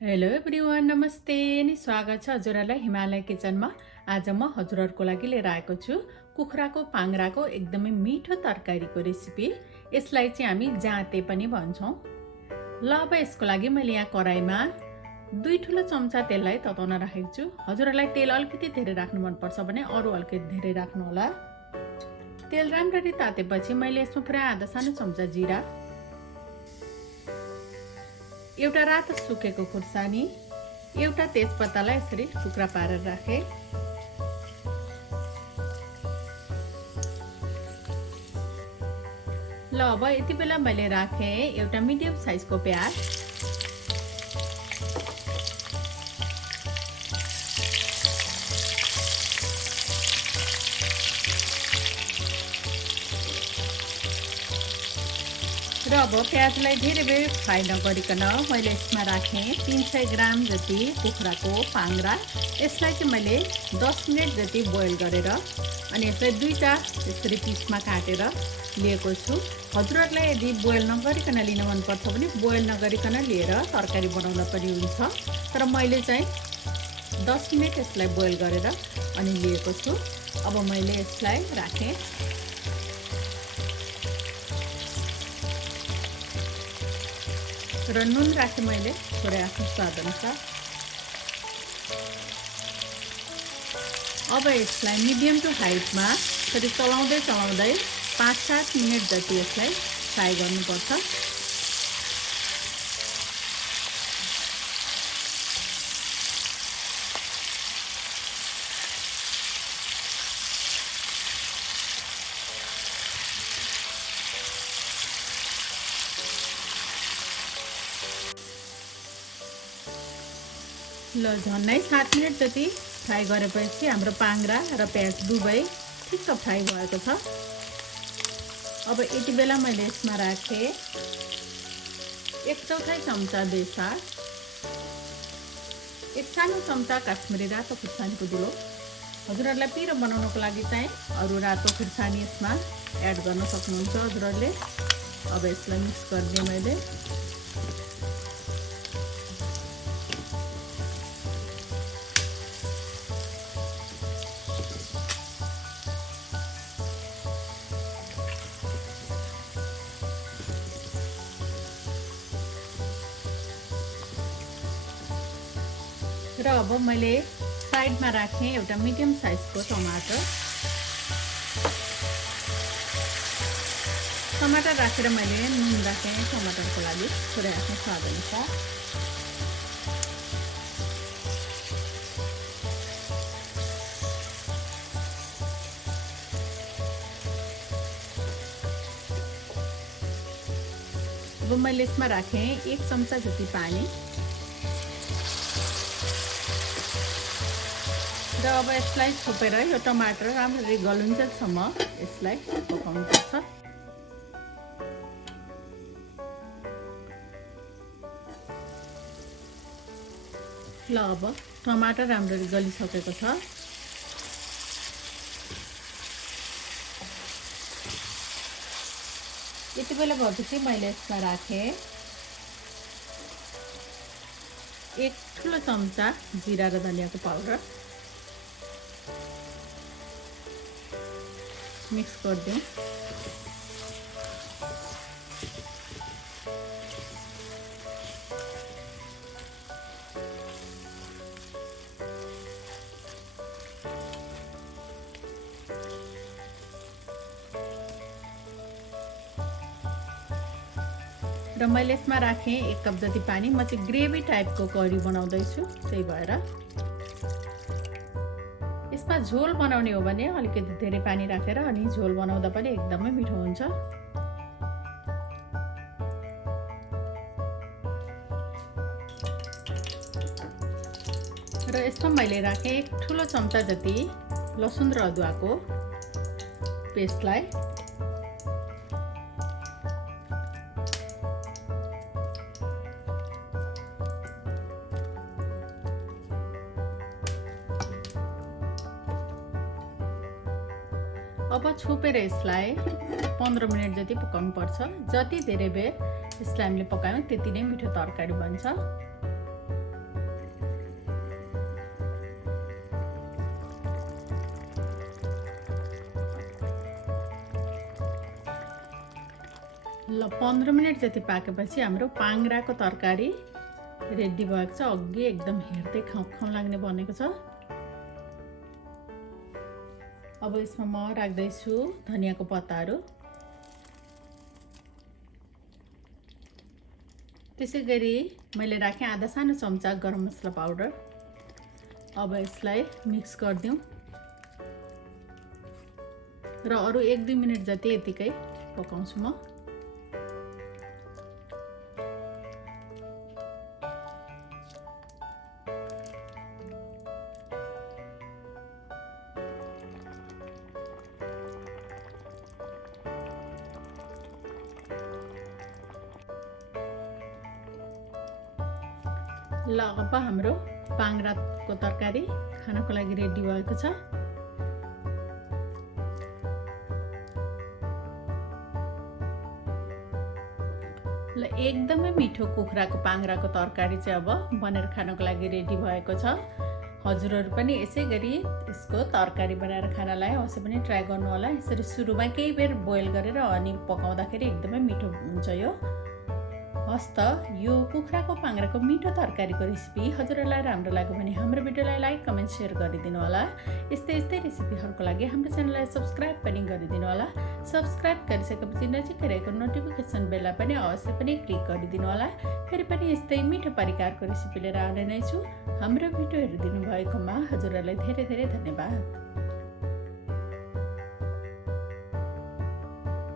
Hello everyone, नमस्ते अनि स्वागत छ हजुरहरूलाई हिमालय किचनमा। आज म हजुरहरूको लागि लिएर आएको छु कुखुराको पाङ्ग्राको एकदमै मिठो तरकारीको रेसिपी। यसलाई चाहिँ हामी जाँते पनि भन्छौँ। ल अब यसको लागि मैले यहाँ कराईमा 2 ठुलो चम्चा तेललाई तताउन राखेको छु। हजुरहरूलाई तेल अलिकति धेरै राख्नु मनपर्छ भने अरू अलिकति धेरै राख्नु होला। तेल राम्ररी तातेपछि मैले यसमा पुरा आधा सानो चम्चा जिरा, एउटा रातो सुकेको खुर्सानी, एउटा तेजपत्तालाई यसरी टुक्रा पारेर राखे। ल अब यति बेला मैले राखे एउटा मिडियम साइजको प्याज, र अब प्याजलाई धेरै बेर फ्राई नगरिकन मैले यसमा राखेँ 300 ग्राम जति कुखुराको पाङ्ग्रा। यसलाई चाहिँ मैले 10 मिनट जति बोइल गरेर अनि यसलाई दुईटा यसरी पिसमा काटेर लिएको छु। हजुरहरूलाई यदि बोइल नगरिकन लिन मनपर्छ भने बोइल नगरिकन लिएर तरकारी बनाउन पनि हुन्छ, तर मैले चाहिँ 10 मिनट यसलाई बोइल गरेर अनि लिएको छु। अब मैले यसलाई राखेँ र नुन राखेँ मैले थोरै आफ्नो स्वाद अनुसार। अब यसलाई मिडियम टु हाइटमा फेरि चलाउँदै 5-7 मिनट जति यसलाई फ्राई गर्नुपर्छ। ल झन्नै 7 मिनट जति फ्राई गरेपछि हाम्रो पाङ्ग्रा र प्याज दुवै ठिक्क फ्राई भएको छ। अब यति बेला मैले यसमा राखेँ 1/4 चम्चा बेसार, 1 सानो चम्चा काश्मिरी रातो खुर्सानीको धुलो। हजुरहरूलाई पिरो बनाउनको लागि चाहिँ अरू रातो खुर्सानी यसमा एड गर्न सक्नुहुन्छ हजुरहरूले। अब यसलाई मिक्स गरिदिएँ मैले। र अब मैले साइडमा राखेँ एउटा मिडियम साइजको टमाटर राखेर मैले नुन राखेँ टमाटरको लागि थोरै आफ्नो स्वाद अनुसार। अब मैले यसमा राखेँ 1 चम्चा जति पानी र अब यसलाई छोपेर यो टमाटर राम्ररी गलुन्जेलसम्म यसलाई पकाउनुपर्छ। ल अब टमाटर राम्ररी गलिसकेको छ। यति बेला भएपछि मैले यसमा राखेँ 1 ठुलो चम्चा जिरा र धनियाँको पाउडर, मिक्स गरिदिउँ। र मैले यसमा राखेँ 1 कप जति पानी। म चाहिँ ग्रेभी टाइपको करी बनाउँदैछु, त्यही भएर। यसमा झोल बनाउने हो भने अलिकति धेरै पानी राखेर अनि झोल बनाउँदा पनि एकदमै मिठो हुन्छ। र यसमा मैले राखेँ 1 ठुलो चम्चा जति लसुन र अदुवाको पेस्टलाई। अब छोपेर यसलाई 15 मिनट जति पकाउनु पर्छ। जति धेरै बेर यसलाई हामीले पकायौं त्यति नै मिठो तरकारी बन्छ। ल 15 मिनट जति पाकेपछि हाम्रो पाङ्ग्राको तरकारी रेडी भएको छ। अघि एकदम हेर्दै खाउँ लाग्ने बनेको छ। अब यसमा म राख्दैछु धनियाको पत्ताहरू। त्यसै गरी मैले राखेँ आधा सानो चम्चा गरम मसला पाउडर। अब यसलाई मिक्स गरिदिउँ र अरू 1-2 मिनट जति यतिकै पकाउँछु म। ल अब हाम्रो पाङ्ग्राको तरकारी खानको लागि रेडी भएको छ। ल एकदमै मिठो कुखुराको पाङ्ग्राको तरकारी चाहिँ अब बनेर खानको लागि रेडी भएको छ। हजुरहरू पनि यसै गरी यसको तरकारी बनाएर खानलाई अवश्य पनि ट्राई गर्नु होला। यसरी सुरुमा केही बेर बोइल गरेर अनि पकाउँदाखेरि एकदमै मिठो हुन्छ यो। हस् त, यो कुखुराको पाङ्ग्राको मिठो तरकारीको रेसिपी हजुरहरूलाई राम्रो लाग्यो भने हाम्रो भिडियोलाई लाइक कमेन्ट सेयर गरिदिनु होला। यस्तै रेसिपीहरूको लागि हाम्रो च्यानललाई सब्सक्राइब पनि गरिदिनु होला। सब्सक्राइब गरिसकेपछि नजिकै रहेको नोटिफिकेसन बेललाई पनि अवश्य पनि क्लिक गरिदिनु होला। फेरि पनि यस्तै मिठो परिकारको रेसिपी लिएर आउने नै छु। हाम्रो भिडियो हेरिदिनु भएकोमा हजुरहरूलाई धेरै धेरै धन्यवाद।